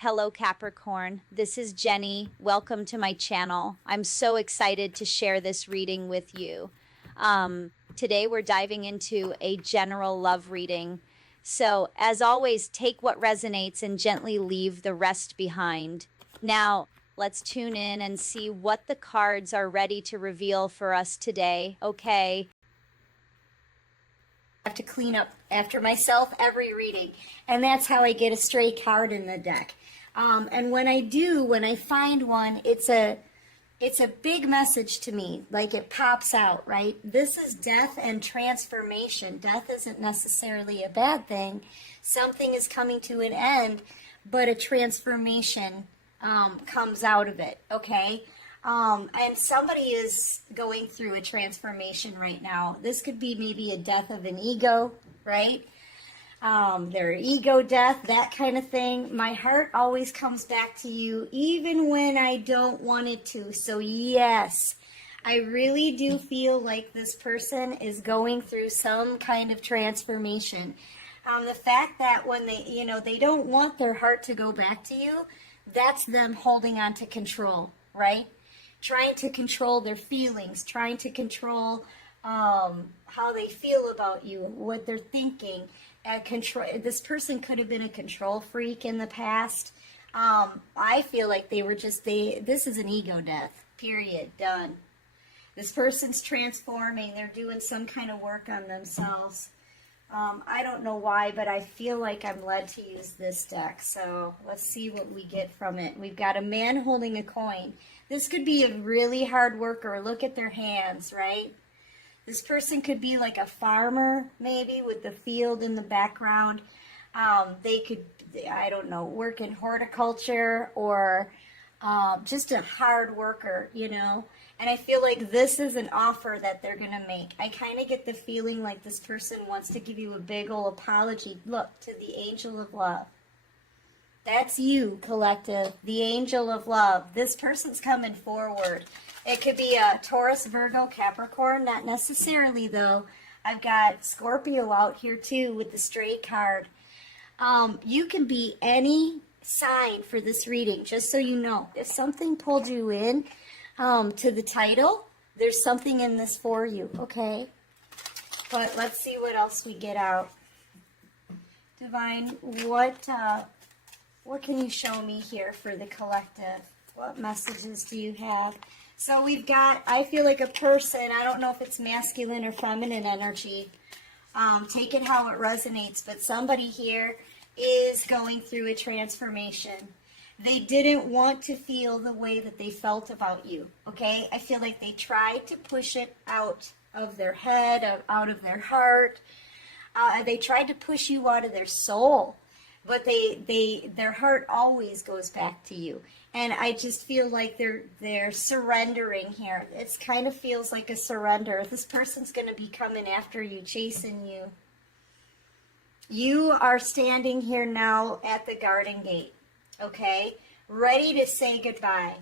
Hello, Capricorn. This is Jenny. Welcome to my channel. I'm so excited to share this reading with you. Today, we're diving into a general love reading. So, as always, take what resonates and gently leave the rest behind. Now, let's tune in and see what the cards are ready to reveal for us today. Okay. Have to clean up after myself every reading, and that's how I get a stray card in the deck. And when I find one, it's a big message to me, like it pops out, right? This is death and transformation. Death isn't necessarily a bad thing. Something is coming to an end, but a transformation comes out of it, okay? And somebody is going through a transformation right now. This could be maybe a death of an ego, right? Their ego death, that kind of thing. My heart always comes back to you, even when I don't want it to. So yes, I really do feel like this person is going through some kind of transformation. The fact that when they don't want their heart to go back to you, that's them holding on to control, right? Trying to control their feelings, trying to control how they feel about you, what they're thinking. This person could have been a control freak in the past. I feel like this is an ego death, period, done. This person's transforming, they're doing some kind of work on themselves. I don't know why, but I feel like I'm led to use this deck. So let's see what we get from it. We've got a man holding a coin. This could be a really hard worker. Look at their hands, right? This person could be like a farmer, maybe, with the field in the background. They could, I don't know, work in horticulture or just a hard worker, And I feel like this is an offer that they're going to make. I kind of get the feeling like this person wants to give you a big old apology. Look, to the angel of love. That's you, collective. The angel of love. This person's coming forward. It could be a Taurus, Virgo, Capricorn. Not necessarily, though. I've got Scorpio out here, too, with the straight card. You can be any sign for this reading, just so you know. If something pulled you in to the title, there's something in this for you, okay? But let's see what else we get out. Divine, what can you show me here for the collective? What messages do you have? So we've got, I feel like a person, I don't know if it's masculine or feminine energy, take it how it resonates, but somebody here is going through a transformation. They didn't want to feel the way that they felt about you, okay? I feel like they tried to push it out of their head, out of their heart. They tried to push you out of their soul, but their heart always goes back to you. And I just feel like they're surrendering here. It kind of feels like a surrender. This person's going to be coming after you, chasing you. You are standing here now at the garden gate, okay? Ready to say goodbye.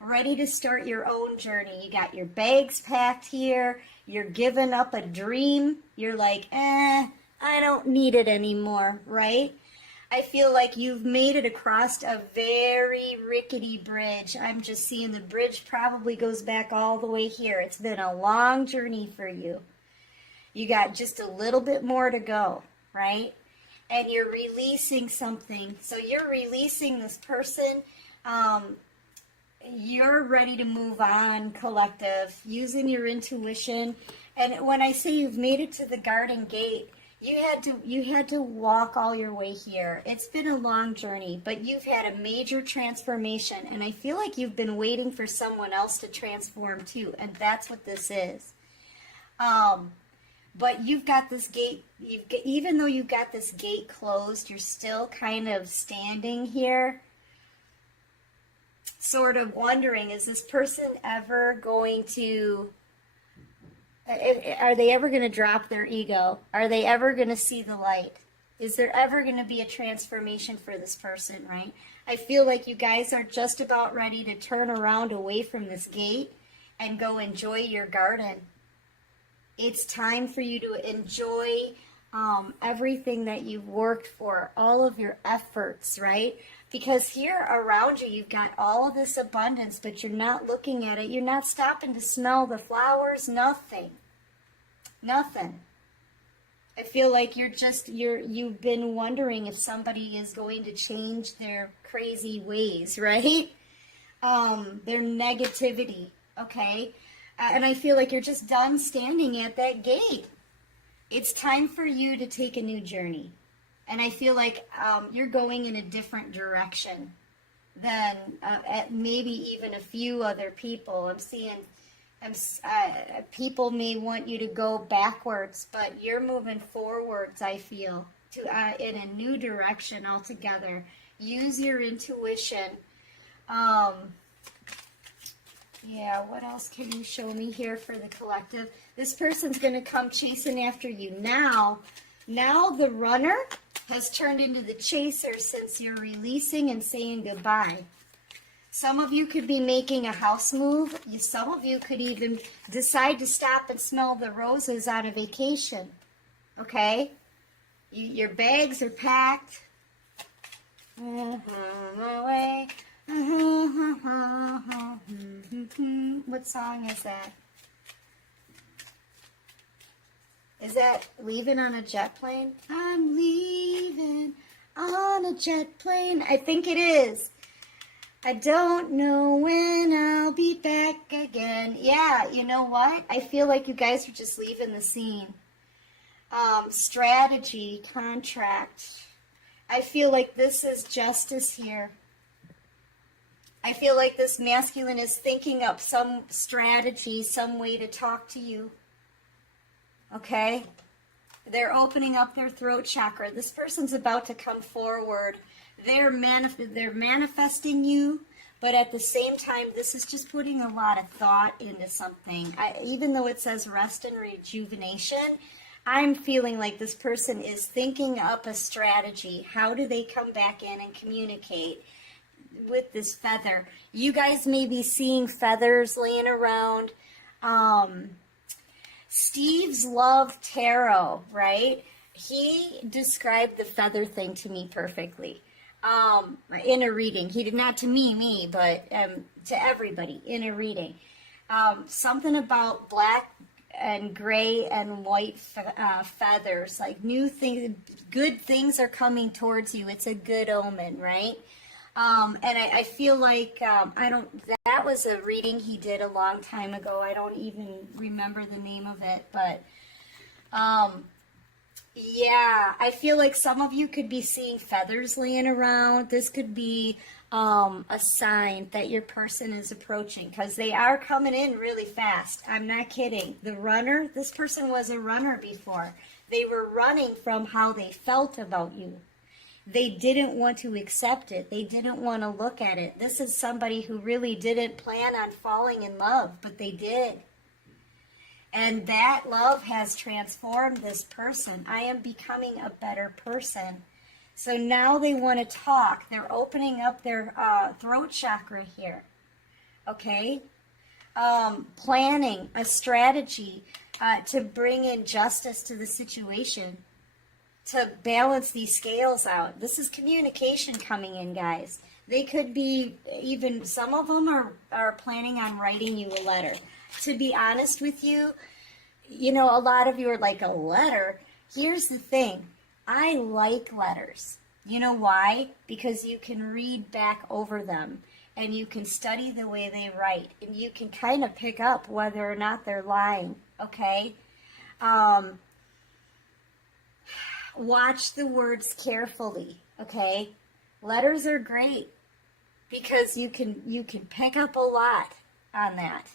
Ready to start your own journey. You got your bags packed here. You're giving up a dream. You're like, I don't need it anymore, right? I feel like you've made it across a very rickety bridge. I'm just seeing the bridge probably goes back all the way here. It's been a long journey for you. You got just a little bit more to go, right? And you're releasing something. So you're releasing this person. You're ready to move on, collective, using your intuition. And when I say you've made it to the garden gate, you had to walk all your way here. It's been a long journey, but you've had a major transformation, and I feel like you've been waiting for someone else to transform too, and that's what this is. But you've got this gate, even though you've got this gate closed, you're still kind of standing here, sort of wondering, is this person ever going to... Are they ever going to drop their ego? Are they ever going to see the light? Is there ever going to be a transformation for this person, right? I feel like you guys are just about ready to turn around away from this gate and go enjoy your garden. It's time for you to enjoy everything that you've worked for, all of your efforts, right? Because here around you, you've got all of this abundance, but you're not looking at it. You're not stopping to smell the flowers, nothing. Nothing. I feel like you've been wondering if somebody is going to change their crazy ways, right? Their negativity, okay? And I feel like you're just done standing at that gate. It's time for you to take a new journey. And I feel like you're going in a different direction than maybe even a few other people. I'm seeing people may want you to go backwards, but you're moving forwards, I feel, to in a new direction altogether. Use your intuition. Yeah, what else can you show me here for the collective? This person's going to come chasing after you. Now the runner has turned into the chaser since you're releasing and saying goodbye. Some of you could be making a house move. Some of you could even decide to stop and smell the roses on a vacation. Okay? Your bags are packed. Away. What song is that? Is that Leaving on a Jet Plane? I'm leaving on a jet plane. I think it is. I don't know when I'll be back again. Yeah, you know what? I feel like you guys are just leaving the scene. Strategy, contract. I feel like this is justice here. I feel like this masculine is thinking up some strategy, some way to talk to you. Okay? They're opening up their throat chakra. This person's about to come forward. They're manifesting you, but at the same time, this is just putting a lot of thought into something. Even though it says rest and rejuvenation, I'm feeling like this person is thinking up a strategy. How do they come back in and communicate with this feather? You guys may be seeing feathers laying around. Steve's Love Tarot, right? He described the feather thing to me perfectly. In a reading. He did not to me, but to everybody in a reading. Something about black and gray and white feathers, like new things, good things are coming towards you. It's a good omen, right? And I feel like that was a reading he did a long time ago. I don't even remember the name of it, but yeah, I feel like some of you could be seeing feathers laying around. This could be a sign that your person is approaching, because they are coming in really fast. I'm not kidding. The runner, this person was a runner before. They were running from how they felt about you. They didn't want to accept it. They didn't want to look at it. This is somebody who really didn't plan on falling in love, but they did. And that love has transformed this person. I am becoming a better person. So now they want to talk. They're opening up their throat chakra here. Okay? Planning a strategy to bring in justice to the situation, to balance these scales out. This is communication coming in, guys. They could be, even some of them are planning on writing you a letter. To be honest with you, you know, a lot of you are like, a letter? Here's the thing. I like letters. You know why? Because you can read back over them, and you can study the way they write, and you can kind of pick up whether or not they're lying, okay? Watch the words carefully, okay? Letters are great because you can pick up a lot on that.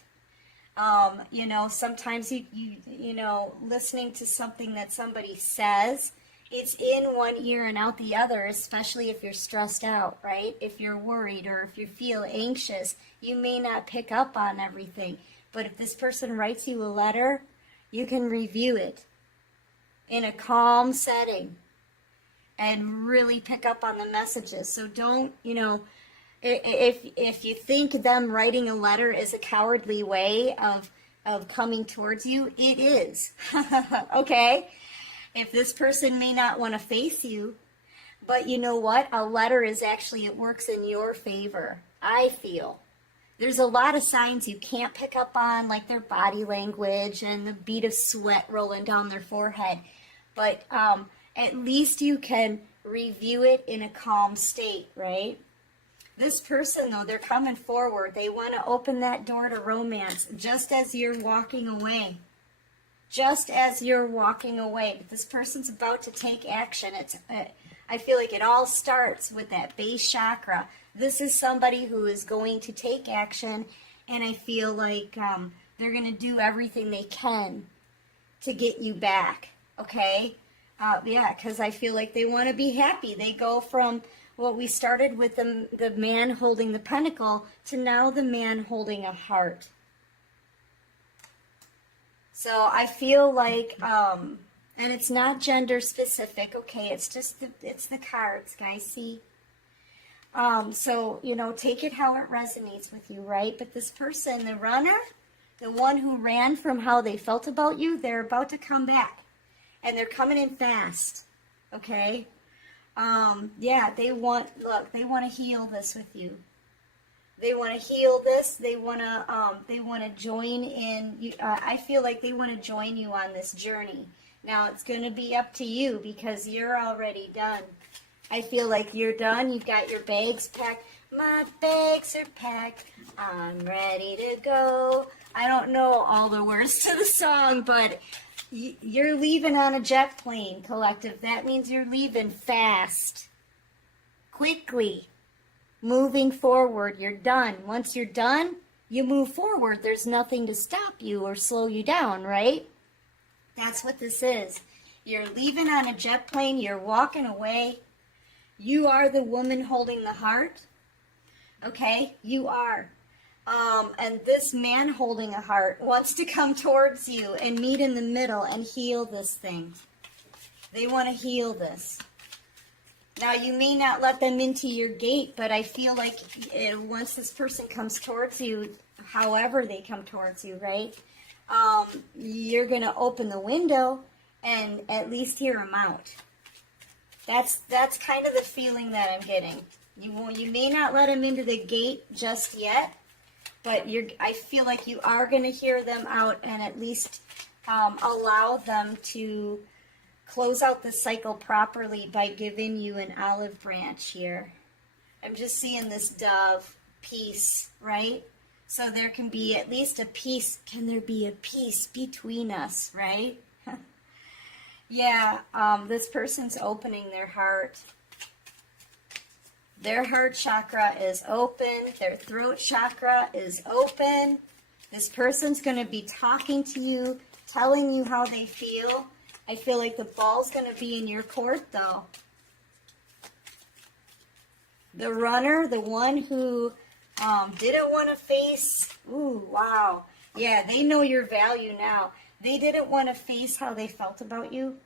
You know, sometimes you know, listening to something that somebody says, it's in one ear and out the other, especially if you're stressed out, right? If you're worried or if you feel anxious, you may not pick up on everything. But if this person writes you a letter, you can review it in a calm setting and really pick up on the messages. So don't, you know, if you think them writing a letter is a cowardly way of coming towards you, it is. Okay? If this person may not want to face you, But you know what? A letter is actually, it works in your favor, I feel. There's a lot of signs you can't pick up on, like their body language and the bead of sweat rolling down their forehead. But at least you can review it in a calm state, right? This person, though, they're coming forward. They want to open that door to romance just as you're walking away. Just as you're walking away. But this person's about to take action. I feel like it all starts with that base chakra. This is somebody who is going to take action, and I feel like they're going to do everything they can to get you back, okay? Yeah, because I feel like they want to be happy. They go from what we started with the man holding the pentacle to now the man holding a heart. So I feel like, and it's not gender specific, okay? It's just it's the cards, guys, see? So, you know, take it how it resonates with you, right? But this person, the runner, the one who ran from how they felt about you, they're about to come back. And they're coming in fast, okay? Yeah, they want to heal this with you. They want to heal this. They want to join in. I feel like they want to join you on this journey. Now, it's going to be up to you because you're already done. I feel like you're done. You've got your bags packed. My bags are packed. I'm ready to go. I don't know all the words to the song, but you're leaving on a jet plane, collective. That means you're leaving fast, quickly, moving forward. You're done. Once you're done, you move forward. There's nothing to stop you or slow you down, right? That's what this is. You're leaving on a jet plane. You're walking away. You are the woman holding the heart, okay? You are. And this man holding a heart wants to come towards you and meet in the middle and heal this thing. They want to heal this. Now, you may not let them into your gate, but I feel like once this person comes towards you, however they come towards you, right? You're going to open the window and at least hear them out. That's kind of the feeling that I'm getting. You may not let them into the gate just yet, but I feel like you are going to hear them out and at least allow them to close out the cycle properly by giving you an olive branch here. I'm just seeing this dove, peace, right? So there can be at least a peace. Can there be a peace between us, right? Yeah, this person's opening their heart. Their heart chakra is open. Their throat chakra is open. This person's going to be talking to you, telling you how they feel. I feel like the ball's going to be in your court, though. The runner, the one who didn't want to face, ooh, wow. Yeah, they know your value now. They didn't want to face how they felt about you.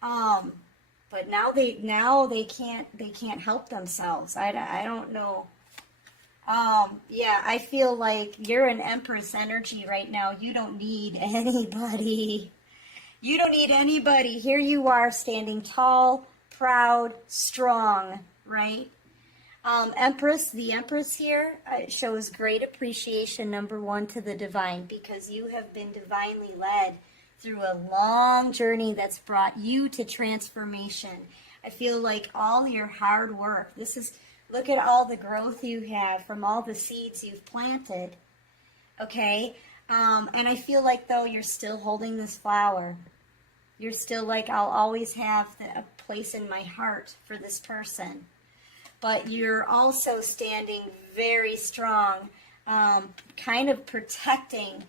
But now they can't help themselves. I don't know. Yeah, I feel like you're an Empress energy right now. You don't need anybody. You don't need anybody. Here you are standing tall, proud, strong, right? The Empress here shows great appreciation, number one, to the divine, because you have been divinely led through a long journey that's brought you to transformation. I feel like all your hard work, look at all the growth you have from all the seeds you've planted, okay? And I feel like, though, you're still holding this flower. You're still like, I'll always have a place in my heart for this person. But you're also standing very strong, kind of protecting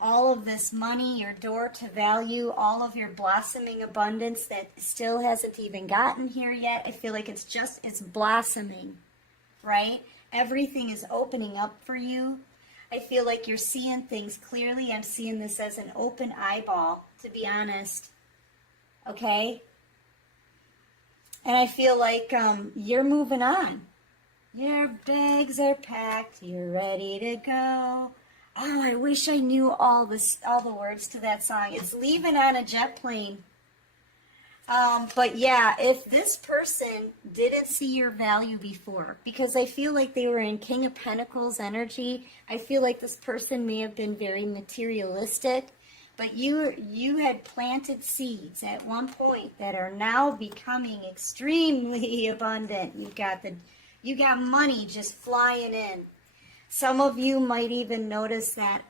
all of this money, your door to value, all of your blossoming abundance that still hasn't even gotten here yet. I feel like it's blossoming, right? Everything is opening up for you. I feel like you're seeing things clearly. I'm seeing this as an open eyeball, to be honest. Okay? And I feel like you're moving on. Your bags are packed. You're ready to go. Oh, I wish I knew all the words to that song. It's leaving on a jet plane. But yeah, if this person didn't see your value before, because I feel like they were in King of Pentacles energy, I feel like this person may have been very materialistic, but you had planted seeds at one point that are now becoming extremely abundant. You got money just flying in. Some of you might even notice that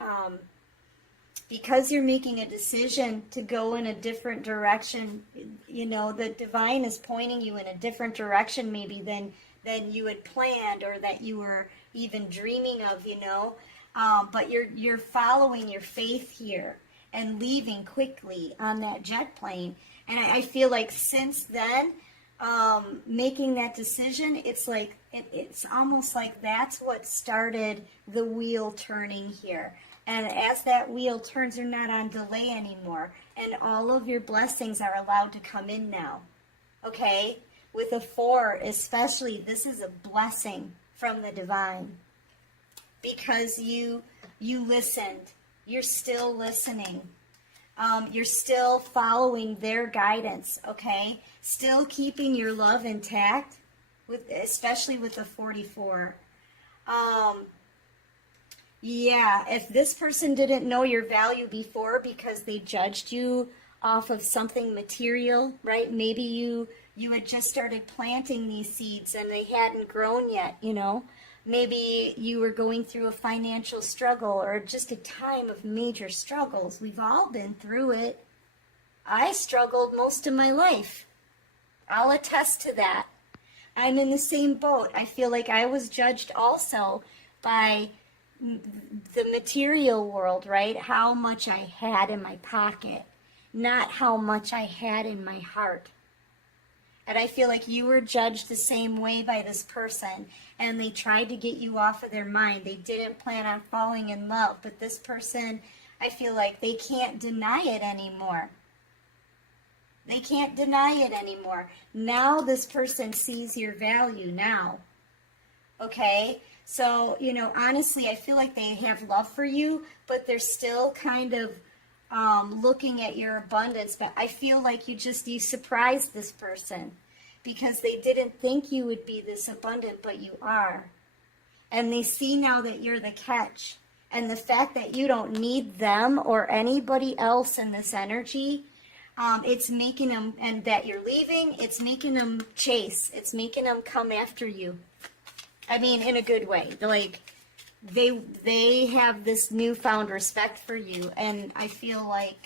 because you're making a decision to go in a different direction, you know, the divine is pointing you in a different direction maybe than you had planned or that you were even dreaming of, you know. But you're following your faith here and leaving quickly on that jet plane. And I feel like since then, making that decision, it's like it's almost like that's what started the wheel turning here. And as that wheel turns, you're not on delay anymore. And all of your blessings are allowed to come in now. Okay? With a 4, especially, this is a blessing from the divine. Because you listened. You're still listening. You're still following their guidance. Okay? Still keeping your love intact, especially with the 44. Yeah, if this person didn't know your value before because they judged you off of something material, right? Maybe you had just started planting these seeds and they hadn't grown yet, you know? Maybe you were going through a financial struggle or just a time of major struggles. We've all been through it. I struggled most of my life. I'll attest to that. I'm in the same boat. I feel like I was judged also by the material world, right? How much I had in my pocket, not how much I had in my heart. And I feel like you were judged the same way by this person, and they tried to get you off of their mind. They didn't plan on falling in love, but this person, I feel like they can't deny it anymore. They can't deny it anymore. Now this person sees your value now. Okay? So, you know, honestly, I feel like they have love for you, but they're still kind of looking at your abundance. But I feel like you surprised this person because they didn't think you would be this abundant, but you are. And they see now that you're the catch. And the fact that you don't need them or anybody else in this energy, it's making them, and that you're leaving, it's making them chase. It's making them come after you. I mean, in a good way. Like, they have this newfound respect for you, and I feel like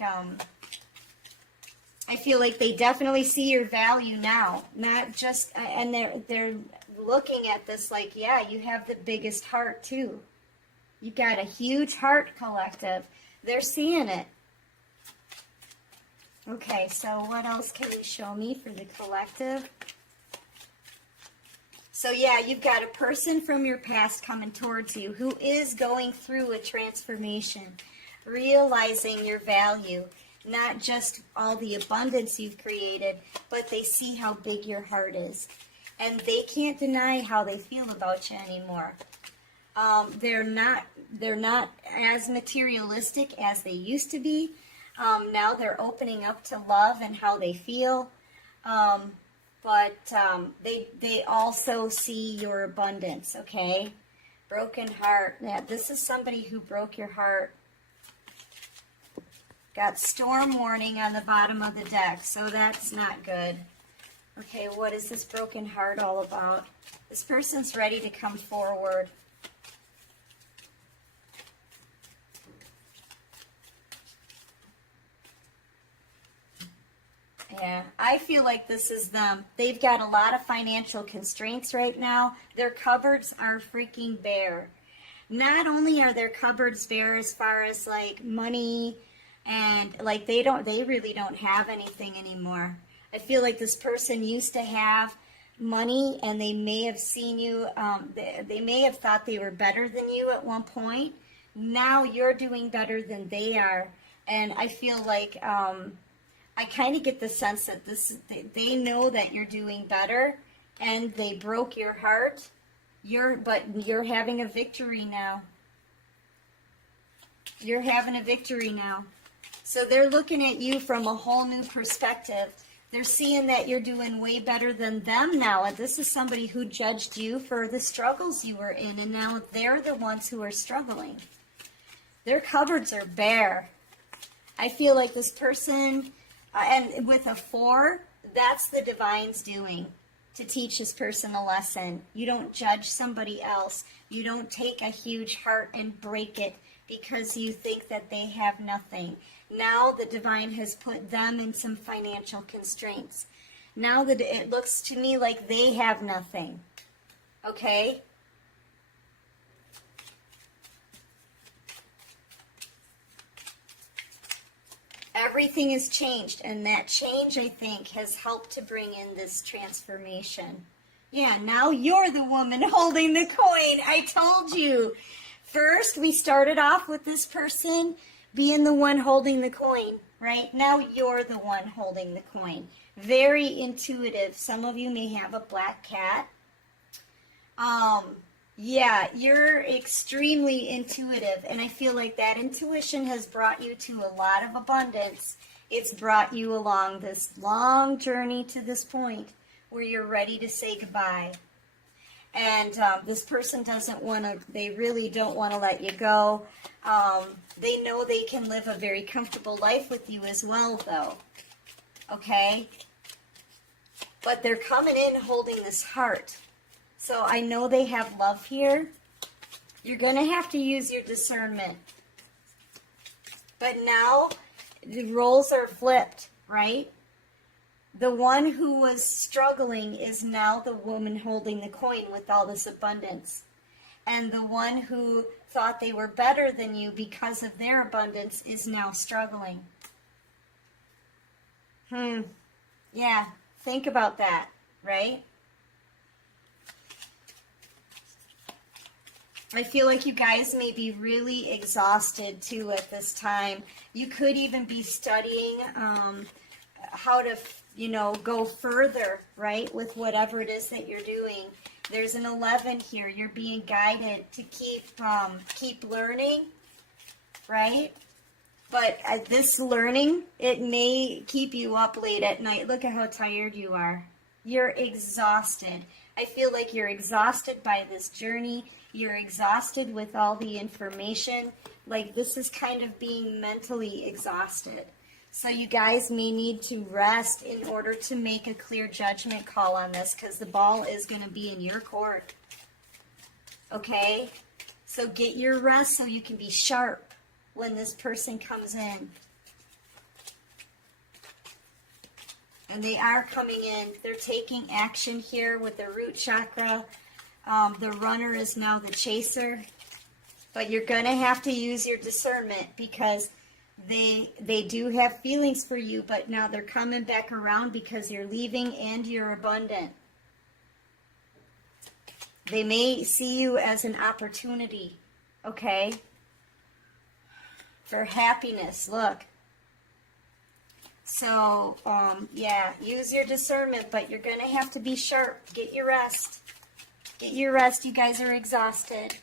they definitely see your value now. Not just, and they're looking at this like, yeah, you have the biggest heart too. You got a huge heart, collective. They're seeing it. Okay, so what else can you show me for the collective? So yeah, you've got a person from your past coming towards you who is going through a transformation, realizing your value, not just all the abundance you've created, but they see how big your heart is. And they can't deny how they feel about you anymore. They're not as materialistic as they used to be. Now they're opening up to love and how they feel. But they also see your abundance, okay? Broken heart. Yeah, this is somebody who broke your heart. Got storm warning on the bottom of the deck, so that's not good. Okay, what is this broken heart all about? This person's ready to come forward. Yeah, I feel like this is them. They've got a lot of financial constraints right now. Their cupboards are freaking bare. Not only are their cupboards bare as far as like money and like they really don't have anything anymore. I feel like this person used to have money and they may have seen you, they may have thought they were better than you at one point. Now you're doing better than they are. And I feel like, I kind of get the sense that they know that you're doing better and they broke your heart. But you're having a victory now. You're having a victory now. So they're looking at you from a whole new perspective. They're seeing that you're doing way better than them now. And this is somebody who judged you for the struggles you were in, and now they're the ones who are struggling. Their cupboards are bare. I feel like this person, and with a 4, that's the divine's doing, to teach this person a lesson. You don't judge somebody else. You don't take a huge heart and break it because you think that they have nothing. Now the divine has put them in some financial constraints. Now that it looks to me like they have nothing. Okay? Everything has changed, and that change, I think, has helped to bring in this transformation. Yeah, now you're the woman holding the coin. I told you. First, we started off with this person being the one holding the coin, right? Now you're the one holding the coin. Very intuitive. Some of you may have a black cat. Yeah, you're extremely intuitive, and I feel like that intuition has brought you to a lot of abundance. It's brought you along this long journey to this point where you're ready to say goodbye. And this person doesn't want to, they really don't want to let you go. They know they can live a very comfortable life with you as well, though. Okay? But they're coming in holding this heart. So I know they have love here. You're going to have to use your discernment. But now the roles are flipped, right? The one who was struggling is now the woman holding the coin with all this abundance. And the one who thought they were better than you because of their abundance is now struggling. Yeah, think about that, right? I feel like you guys may be really exhausted too at this time. You could even be studying how to, go further, right, with whatever it is that you're doing. There's an 11 here. You're being guided to keep learning, right? But this learning, it may keep you up late at night. Look at how tired you are. You're exhausted. I feel like you're exhausted by this journey. You're exhausted with all the information. Like, this is kind of being mentally exhausted. So you guys may need to rest in order to make a clear judgment call on this, because the ball is going to be in your court. Okay? So get your rest so you can be sharp when this person comes in. And they are coming in. They're taking action here with the root chakra. The runner is now the chaser. But you're going to have to use your discernment, because they do have feelings for you, but now they're coming back around because you're leaving and you're abundant. They may see you as an opportunity, okay? For happiness, look. So, yeah, use your discernment, but you're going to have to be sharp. Get your rest. Get your rest. You guys are exhausted.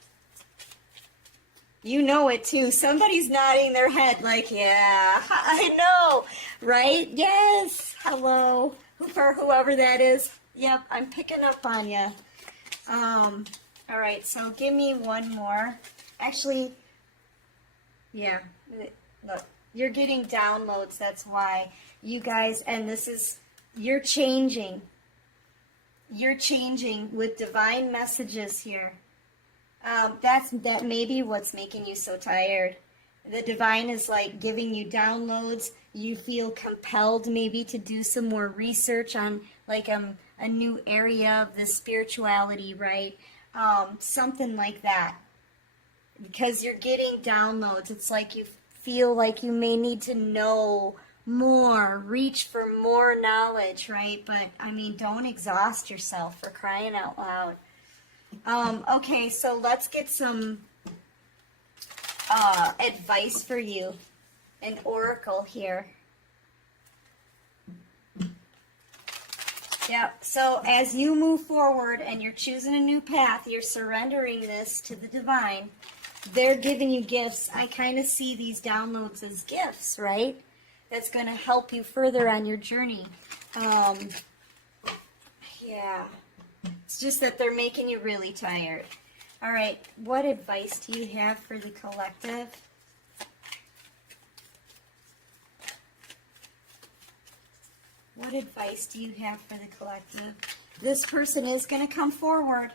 You know it, too. Somebody's nodding their head like, yeah, I know, right? Yes. Hello. For whoever that is. Yep, I'm picking up on you. All right, so give me one more. Actually, yeah, look, you're getting downloads. That's why you guys, and this is, you're changing. You're changing with divine messages here. That may be what's making you so tired. The divine is like giving you downloads. You feel compelled maybe to do some more research on like a new area of the spirituality, right? Something like that. Because you're getting downloads. It's like you feel like you may need to know more, reach for more knowledge, right? But, I mean, don't exhaust yourself, for crying out loud. Okay, so let's get some advice for you. An oracle here. Yep, so as you move forward and you're choosing a new path, you're surrendering this to the divine. They're giving you gifts. I kind of see these downloads as gifts, right? That's going to help you further on your journey. Yeah. It's just that they're making you really tired. All right, what advice do you have for the collective? What advice do you have for the collective? This person is going to come forward.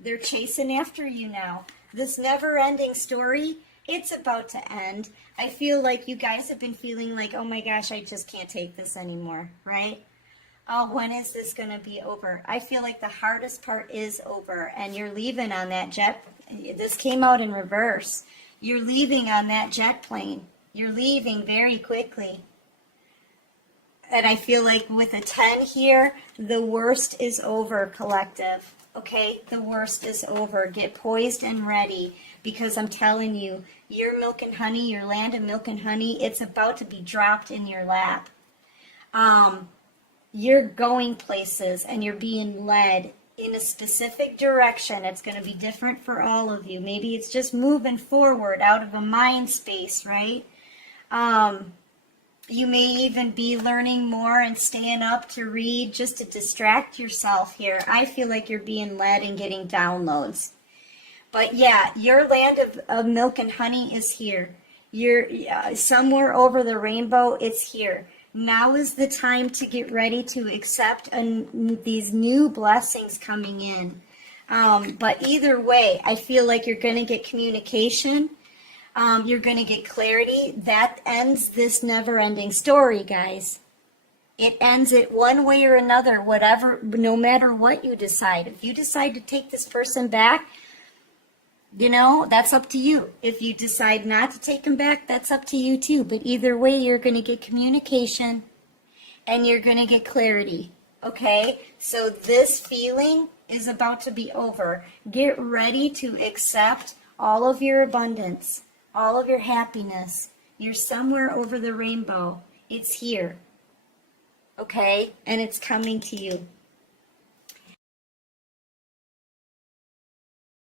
They're chasing after you now. This never-ending story, it's about to end. I feel like you guys have been feeling like, oh my gosh, I just can't take this anymore, right? Oh, when is this going to be over? I feel like the hardest part is over, and you're leaving on that jet. This came out in reverse. You're leaving on that jet plane. You're leaving very quickly. And I feel like with a 10 here, the worst is over, collective. Okay? The worst is over. Get poised and ready, because I'm telling you, your milk and honey, your land of milk and honey, it's about to be dropped in your lap. You're going places and you're being led in a specific direction. It's going to be different for all of you. Maybe it's just moving forward out of a mind space, right? You may even be learning more and staying up to read just to distract yourself here. I feel like you're being led and getting downloads. But yeah, your land of milk and honey is here. You're somewhere over the rainbow, it's here. Now is the time to get ready to accept these new blessings coming in. But either way, I feel like you're going to get communication. You're going to get clarity. That ends this never-ending story, guys. It ends it one way or another, whatever, no matter what you decide. If you decide to take this person back, you know, that's up to you. If you decide not to take them back, that's up to you too. But either way, you're going to get communication and you're going to get clarity. Okay? So this feeling is about to be over. Get ready to accept all of your abundance, all of your happiness. You're somewhere over the rainbow. It's here. Okay? And it's coming to you.